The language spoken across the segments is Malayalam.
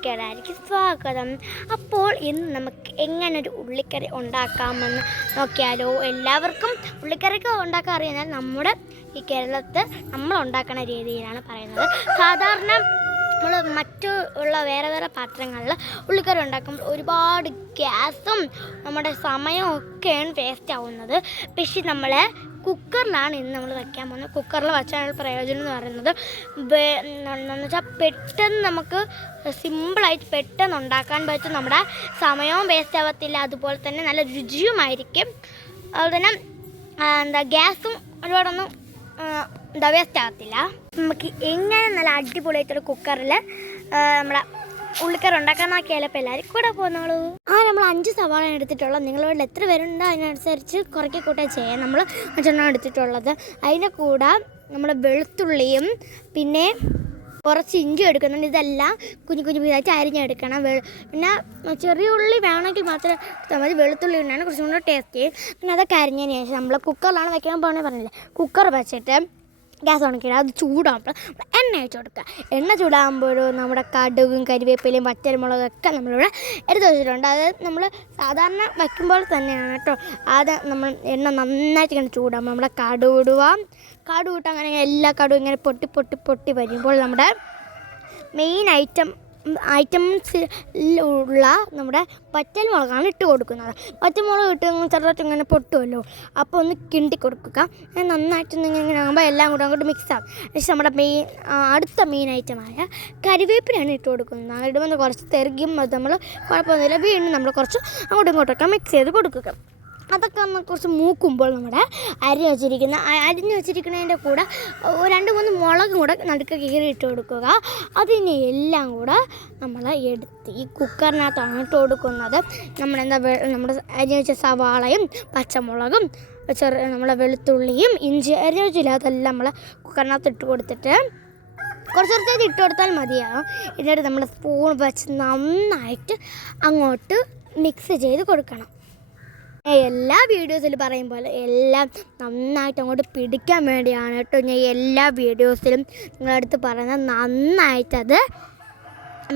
ഉള്ളിക്കറിക്ക് സ്വാഗതം. അപ്പോൾ ഇന്ന് നമുക്ക് എങ്ങനെ ഒരു ഉള്ളിക്കറി ഉണ്ടാക്കാമെന്ന് നോക്കിയാലോ. എല്ലാവർക്കും ഉള്ളിക്കറിക്ക് ഉണ്ടാക്കാൻ അറിയാം. നമ്മുടെ ഈ കേരളത്തിൽ നമ്മൾ ഉണ്ടാക്കുന്ന രീതിയിലാണ് പറയുന്നത്. സാധാരണ നമ്മൾ മറ്റുള്ള വേറെ പാത്രങ്ങളിൽ ഉള്ളിക്കറി ഉണ്ടാക്കുമ്പോൾ ഒരുപാട് ഗ്യാസും നമ്മുടെ സമയവും ഒക്കെയാണ് വേസ്റ്റ് ആവുന്നത്. പക്ഷേ നമ്മൾ കുക്കറിലാണ് ഇന്ന് നമ്മൾ വയ്ക്കാൻ പോകുന്നത്. കുക്കറിൽ വച്ചാൽ പ്രയോജനം എന്ന് പറയുന്നത് എന്ന് വെച്ചാൽ പെട്ടെന്ന് നമുക്ക് സിമ്പിളായിട്ട് പെട്ടെന്ന് ഉണ്ടാക്കാൻ പറ്റും. നമ്മുടെ സമയവും വേസ്റ്റ് ആവത്തില്ല, അതുപോലെ തന്നെ നല്ല രുചിയുമായിരിക്കും. അതുപോലെ തന്നെ ഗ്യാസും ഒരുപാടൊന്നും വേസ്റ്റ് ആകത്തില്ല. നമുക്ക് എങ്ങനെ നല്ല അടിപൊളിയായിട്ടൊരു കുക്കറിൽ നമ്മുടെ ഉള്ളിക്കറി ഉണ്ടാക്കാൻ നോക്കിയാലോ. അപ്പോൾ എല്ലാവരും കൂടെ പോകുന്നോളൂ. നമ്മൾ 5 സവാള എടുത്തിട്ടുള്ളത്. നിങ്ങളോട് എത്ര പേരുണ്ടോ അതിനനുസരിച്ച് കുറയ്ക്ക് കൂട്ടേ ചെയ്യാം. നമ്മൾ 5 എടുത്തിട്ടുള്ളത്. അതിൻ്റെ കൂടെ നമ്മുടെ വെളുത്തുള്ളിയും പിന്നെ കുറച്ച് ഇഞ്ചി എടുക്കുന്നുണ്ട്. ഇതെല്ലാം കുഞ്ഞു പീസായിട്ട് അരിഞ്ഞെടുക്കണം. പിന്നെ ചെറിയ ഉള്ളി വേണമെങ്കിൽ മാത്രമേ എടുത്താൽ മതി. വെളുത്തുള്ളി ഉണ്ടാണ് കുറച്ചും കൂടെ ടേസ്റ്റ്. പിന്നെ അതൊക്കെ അരിഞ്ഞതിന് ശേഷം നമ്മൾ കുക്കറിലാണ് വയ്ക്കാൻ പോകുന്നത് പറഞ്ഞില്ലേ. കുക്കർ വെച്ചിട്ട് ഗ്യാസ് ഉണക്കിയിട്ട് അത് ചൂടാകുമ്പോൾ എണ്ണ ഒഴിച്ച് കൊടുക്കുക. എണ്ണ ചൂടാകുമ്പോഴും നമ്മുടെ കടുകും കരിവേപ്പിലയും വറ്റൽമുളകൊക്കെ നമ്മളിവിടെ എടുത്ത് വെച്ചിട്ടുണ്ട്. അത് നമ്മൾ സാധാരണ വയ്ക്കുമ്പോൾ തന്നെയാണ് കേട്ടോ. അത് നമ്മൾ എണ്ണ നന്നായിട്ട് ഇങ്ങനെ ചൂടാകുമ്പോൾ നമ്മുടെ കടുക് ഇടുക. കടുക് ഇട്ട് അങ്ങനെ എല്ലാ കടുവും ഇങ്ങനെ പൊട്ടി വരുമ്പോൾ നമ്മുടെ മെയിൻ ഐറ്റംസിലുള്ള നമ്മുടെ വറ്റൽമുളകാണ് ഇട്ട് കൊടുക്കുന്നത്. വറ്റൽമുളക് ഇട്ട് ചെറുതായിട്ട് ഇങ്ങനെ പൊട്ടുമല്ലോ, അപ്പോൾ ഒന്ന് കിണ്ടി കൊടുക്കുക. നന്നായിട്ട് ഇങ്ങനെ ആകുമ്പോൾ എല്ലാം കൂടെ അങ്ങോട്ട് മിക്സ് ആകും. പക്ഷേ നമ്മുടെ അടുത്ത മെയിൻ ഐറ്റമായ കരിവേപ്പിലാണ് ഇട്ട് കൊടുക്കുന്നത്. ഇടുമ്പോൾ കുറച്ച് തെറിക്കും. അത് നമ്മൾ കുഴപ്പമൊന്നുമില്ല. വീണ്ടും നമ്മൾ കുറച്ച് അങ്ങോട്ടും ഇങ്ങോട്ടൊക്കെ മിക്സ് ചെയ്ത് കൊടുക്കുക. അതൊക്കെ ഒന്ന് കുറച്ച് മൂക്കുമ്പോൾ നമ്മുടെ അരിഞ്ഞ് വെച്ചിരിക്കുന്നതിൻ്റെ കൂടെ 2-3 മുളകും കൂടെ നടുക്ക് കീറി ഇട്ട് കൊടുക്കുക. അതിനെ എല്ലാം കൂടെ നമ്മൾ എടുത്ത് ഈ കുക്കറിനകത്താണ് ഇട്ട് കൊടുക്കുന്നത്. നമ്മുടെ അരിഞ്ഞ് വെച്ച സവാളയും പച്ചമുളകും നമ്മളെ വെളുത്തുള്ളിയും ഇഞ്ചി അരിഞ്ഞ് വെച്ചില്ല അതെല്ലാം നമ്മൾ കുക്കറിനകത്ത് ഇട്ട് കൊടുത്തിട്ട് കുറച്ച് ഇട്ട് കൊടുത്താൽ മതിയാകും. എന്നിട്ട് നമ്മൾ സ്പൂൺ വെച്ച് നന്നായിട്ട് അങ്ങോട്ട് മിക്സ് ചെയ്ത് കൊടുക്കണം. എല്ലാ വീഡിയോസിലും പറയും പോലെ എല്ലാം നന്നായിട്ട് അങ്ങോട്ട് പിടിക്കാൻ വേണ്ടിയാണ് കേട്ടോ ഞാൻ എല്ലാ വീഡിയോസിലും നിങ്ങളടുത്ത് പറയുന്നത്. നന്നായിട്ടത്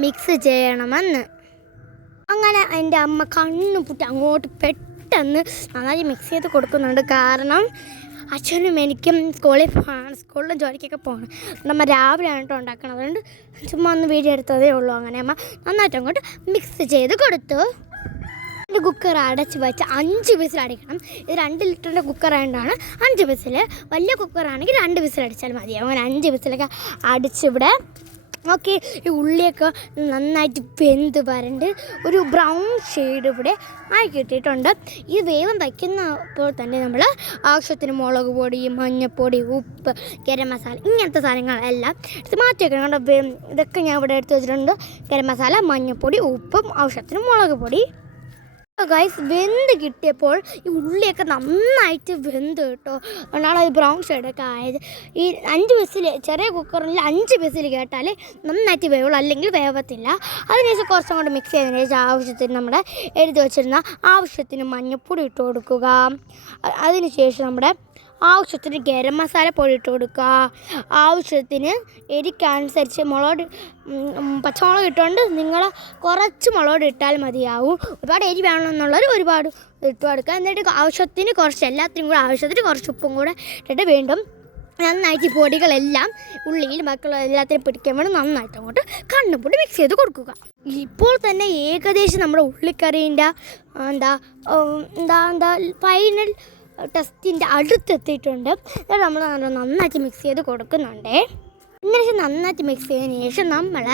മിക്സ് ചെയ്യണമെന്ന്. അങ്ങനെ എൻ്റെ അമ്മ കണ്ണു പൊട്ടി അങ്ങോട്ട് പെട്ടെന്ന് നന്നായി മിക്സ് ചെയ്ത് കൊടുക്കുന്നുണ്ട്. കാരണം അച്ഛനും എനിക്കും സ്കൂളിലും ജോലിക്കൊക്കെ പോകണം. നമ്മൾ രാവിലെയാണ് കേട്ടോ ഉണ്ടാക്കണം. അതുകൊണ്ട് ചുമ്മാ ഒന്ന് വീഡിയോ എടുത്തതേ ഉള്ളൂ. അങ്ങനെ അമ്മ നന്നായിട്ട് അങ്ങോട്ട് മിക്സ് ചെയ്ത് കൊടുത്തു. കുക്കർ അടച്ച് വെച്ച് 5 വിസിൽ അടിക്കണം. ഇത് 2 ലിറ്ററിൻ്റെ കുക്കറായതുകൊണ്ടാണ് 5 വിസിൽ. വലിയ കുക്കറാണെങ്കിൽ 2 വിസിൽ അടിച്ചാൽ മതിയാവും. അങ്ങനെ 5 വിസിലൊക്കെ അടിച്ചിവിടെ ഓക്കെ. ഈ ഉള്ളിയൊക്കെ നന്നായിട്ട് വെന്ത് വരണ്ട് ഒരു ബ്രൗൺ ഷെയ്ഡ് ഇവിടെ ആയി കിട്ടിയിട്ടുണ്ട്. ഈ വേവം വയ്ക്കുന്നപ്പോൾ തന്നെ നമ്മൾ ആവശ്യത്തിന് മുളക് പൊടി, മഞ്ഞൾപ്പൊടി, ഉപ്പ്, ഗരം മസാല ഇങ്ങനത്തെ സാധനങ്ങളെല്ലാം എടുത്ത് മാറ്റി വെക്കണം. ഇതൊക്കെ ഞാൻ ഇവിടെ എടുത്ത് വെച്ചിട്ടുണ്ട്. ഗരം മസാല, മഞ്ഞൾപ്പൊടി, ഉപ്പും ആവശ്യത്തിന് മുളക് പൊടി. ഗൈസ് വെന്ത് കിട്ടിയപ്പോൾ ഈ ഉള്ളിയൊക്കെ നന്നായിട്ട് വെന്ത് കേട്ടോ. അതുകൊണ്ടാണ് അത് ബ്രൗൺ ഷെയ്ഡൊക്കെ ആയത്. ഈ 5 വിസിൽ ചെറിയ കുക്കറിൽ 5 വിസിൽ കേട്ടാൽ നന്നായിട്ട് വേവുള്ളൂ, അല്ലെങ്കിൽ വേവത്തില്ല. അതിനുശേഷം കുറച്ചും കൂടെ മിക്സ് ചെയ്തതിന് ശേഷം ആവശ്യത്തിന് നമ്മുടെ എഴുതി വെച്ചിരുന്ന ആവശ്യത്തിന് മഞ്ഞൾപ്പൊടി ഇട്ട് കൊടുക്കുക. അതിനുശേഷം നമ്മുടെ ആവശ്യത്തിന് ഗരം മസാല പൊടി ഇട്ട് കൊടുക്കുക. ആവശ്യത്തിന് എരിക്കനുസരിച്ച് പച്ചമുളക് ഇട്ടുകൊണ്ട് നിങ്ങൾ കുറച്ച് മുളക് ഇട്ടാൽ മതിയാവും. ഒരുപാട് എരി വേണമെന്നുള്ളവർ ഒരുപാട് ഇട്ട് കൊടുക്കുക. എന്നിട്ട് ആവശ്യത്തിന് കുറച്ച് എല്ലാത്തിനും കൂടെ ആവശ്യത്തിന് കുറച്ച് ഉപ്പും കൂടെ ഇട്ടിട്ട് വീണ്ടും നന്നായിട്ട് ഈ പൊടികളെല്ലാം ഉള്ളിയിൽ ബാക്കിയുള്ള എല്ലാത്തിനും പിടിക്കാൻ വേണ്ടി നന്നായിട്ട് അങ്ങോട്ട് കണ്ണുപൊടി മിക്സ് ചെയ്ത് കൊടുക്കുക. ഇപ്പോൾ തന്നെ ഏകദേശം നമ്മുടെ ഉള്ളിക്കറീൻ്റെ ഫൈനൽ ടെസ്റ്റിൻ്റെ അടുത്തെത്തിയിട്ടുണ്ട്. നമ്മൾ നന്നായിട്ട് മിക്സ് ചെയ്ത് കൊടുക്കുന്നുണ്ടേ. ഇതിനുശേഷം നന്നായിട്ട് മിക്സ് ചെയ്തതിന് ശേഷം നമ്മൾ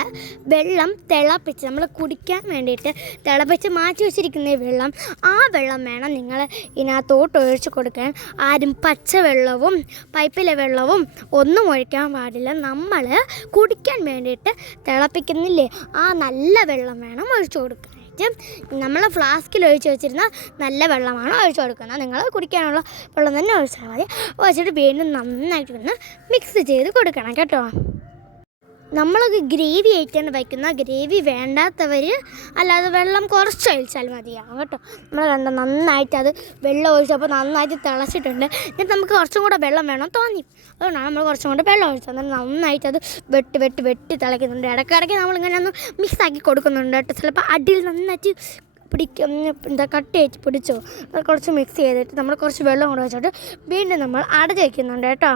വെള്ളം തിളപ്പിച്ച് നമ്മൾ കുടിക്കാൻ വേണ്ടിയിട്ട് തിളപ്പിച്ച് മാറ്റി വെച്ചിരിക്കുന്ന വെള്ളം, ആ വെള്ളം വേണം നിങ്ങൾ ഇതിനകത്തോട്ട് ഒഴിച്ച് കൊടുക്കാൻ. ആരും പച്ചവെള്ളവും പൈപ്പിലെ വെള്ളവും ഒന്നും ഒഴിക്കാൻ പാടില്ല. നമ്മൾ കുടിക്കാൻ വേണ്ടിയിട്ട് തിളപ്പിക്കുന്നില്ലേ, ആ നല്ല വെള്ളം വേണം ഒഴിച്ചു കൊടുക്കാൻ. നമ്മൾ ഫ്ലാസ്കിൽ ഒഴിച്ച് വെച്ചിരുന്ന നല്ല വെള്ളമാണ് ഒഴിച്ചു കൊടുക്കുന്നത്. നിങ്ങൾ കുടിക്കാനുള്ള വെള്ളം തന്നെ ഒഴിച്ചാൽ മതി. ഒഴിച്ചിട്ട് വീണ്ടും നന്നായിട്ട് ഒന്ന് മിക്സ് ചെയ്ത് കൊടുക്കണം കേട്ടോ. നമ്മളൊക്കെ ഗ്രേവി ആയിട്ടാണ് വയ്ക്കുന്നത്. ഗ്രേവി വേണ്ടാത്തവർ അല്ലാതെ വെള്ളം കുറച്ച് ഒഴിച്ചാൽ മതിയാകും കേട്ടോ. നമ്മൾ കണ്ട നന്നായിട്ട് അത് വെള്ളം ഒഴിച്ചപ്പോൾ നന്നായിട്ട് തിളച്ചിട്ടുണ്ട്. എന്നിട്ട് നമുക്ക് കുറച്ചും കൂടെ വെള്ളം വേണം തോന്നി, അതുകൊണ്ടാണ് നമ്മൾ കുറച്ചും കൂടെ വെള്ളം ഒഴിച്ചത്. എന്നിട്ട് നന്നായിട്ട് അത് വെട്ടി തിളയ്ക്കുന്നുണ്ട്. ഇടയ്ക്കിടയ്ക്ക് നമ്മളിങ്ങനെ ഒന്ന് മിക്സാക്കി കൊടുക്കുന്നുണ്ട് കേട്ടോ. ചിലപ്പോൾ അടിയിൽ നന്നായിട്ട് കട്ടയായിട്ട് പിടിച്ചോ, അത് കുറച്ച് മിക്സ് ചെയ്തിട്ട് നമ്മൾ കുറച്ച് വെള്ളം കൂടെ വെച്ചിട്ട് വീണ്ടും നമ്മൾ അടച്ച് വയ്ക്കുന്നുണ്ട് കേട്ടോ.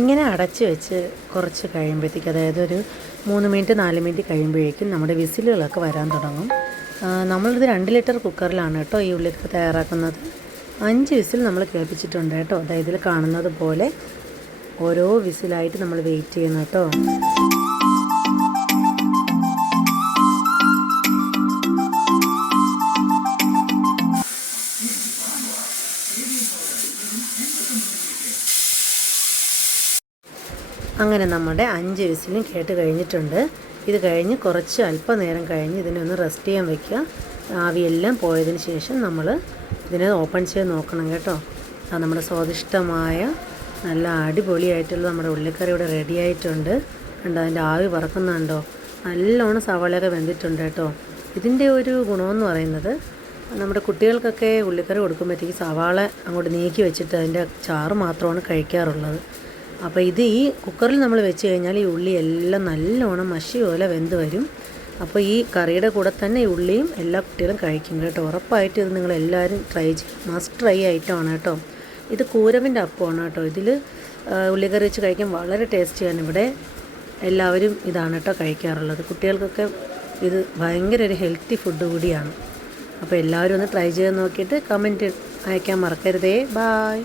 ഇങ്ങനെ അടച്ച് വെച്ച് കുറച്ച് കഴിയുമ്പോഴത്തേക്ക്, അതായത് ഒരു 3 മിനിറ്റ് 4 മിനിറ്റ് കഴിയുമ്പോഴേക്കും നമ്മുടെ വിസിലുകളൊക്കെ വരാൻ തുടങ്ങും. നമ്മളിത് 2 ലിറ്റർ കുക്കറിലാണ് കേട്ടോ ഈ ഉള്ളിലേക്ക് തയ്യാറാക്കുന്നത്. 5 വിസിൽ നമ്മൾ കേൾപ്പിച്ചിട്ടുണ്ട് കേട്ടോ. അതായത് ഇതിൽ കാണുന്നത് പോലെ ഓരോ വിസിലായിട്ട് നമ്മൾ വെയിറ്റ് ചെയ്യുന്നു കേട്ടോ. അങ്ങനെ നമ്മുടെ 5 വിസിലും കേട്ട് കഴിഞ്ഞിട്ടുണ്ട്. ഇത് കഴിഞ്ഞ് കുറച്ച് അല്പനേരം കഴിഞ്ഞ് ഇതിനെ ഒന്ന് റെസ്റ്റ് ചെയ്യാൻ വയ്ക്കുക. ആവിയെല്ലാം പോയതിന് ശേഷം നമ്മൾ ഇതിനെ ഓപ്പൺ ചെയ്ത് നോക്കണം കേട്ടോ. നമ്മുടെ സ്വാദിഷ്ടമായ നല്ല അടിപൊളിയായിട്ടുള്ള നമ്മുടെ ഉള്ളിക്കറി ഇവിടെ റെഡി ആയിട്ടുണ്ട്. കണ്ടോ, അതിൻ്റെ ആവി പറക്കുന്നുണ്ടോ? നല്ലോണം സവാളയൊക്കെ വെന്തിട്ടുണ്ട് കേട്ടോ. ഇതിൻ്റെ ഒരു ഗുണമെന്ന് പറയുന്നത്, നമ്മുടെ കുട്ടികൾക്കൊക്കെ ഉള്ളിക്കറി കൊടുക്കുമ്പോഴത്തേക്ക് സവാള അങ്ങോട്ട് നീക്കി വെച്ചിട്ട് അതിൻ്റെ ചാറ് മാത്രമാണ് കഴിക്കാറുള്ളത്. അപ്പോൾ ഇത് ഈ കുക്കറിൽ നമ്മൾ വെച്ച് കഴിഞ്ഞാൽ ഈ ഉള്ളി എല്ലാം നല്ലോണം മഷി പോലെ വെന്ത് വരും. അപ്പോൾ ഈ കറിയുടെ കൂടെ തന്നെ ഈ ഉള്ളിയും എല്ലാ കുട്ടികളും കഴിക്കും കേട്ടോ. ഉറപ്പായിട്ട് ഇത് നിങ്ങളെല്ലാവരും മസ്റ്റ് ട്രൈ ഐറ്റമാണ് കേട്ടോ. ഇത് കൂരവിൻ്റെ അപ്പമാണ് കേട്ടോ. ഇതിൽ ഉള്ളിക്കറി വെച്ച് കഴിക്കാൻ വളരെ ടേസ്റ്റിയാണ്. ഇവിടെ എല്ലാവരും ഇതാണ് കേട്ടോ കഴിക്കാറുള്ളത്. കുട്ടികൾക്കൊക്കെ ഇത് ഭയങ്കര ഒരു ഹെൽത്തി ഫുഡ് കൂടിയാണ്. അപ്പോൾ എല്ലാവരും ഒന്ന് ട്രൈ ചെയ്ത് നോക്കിയിട്ട് കമൻറ്റ് അയക്കാൻ മറക്കരുതേ. ബായ്.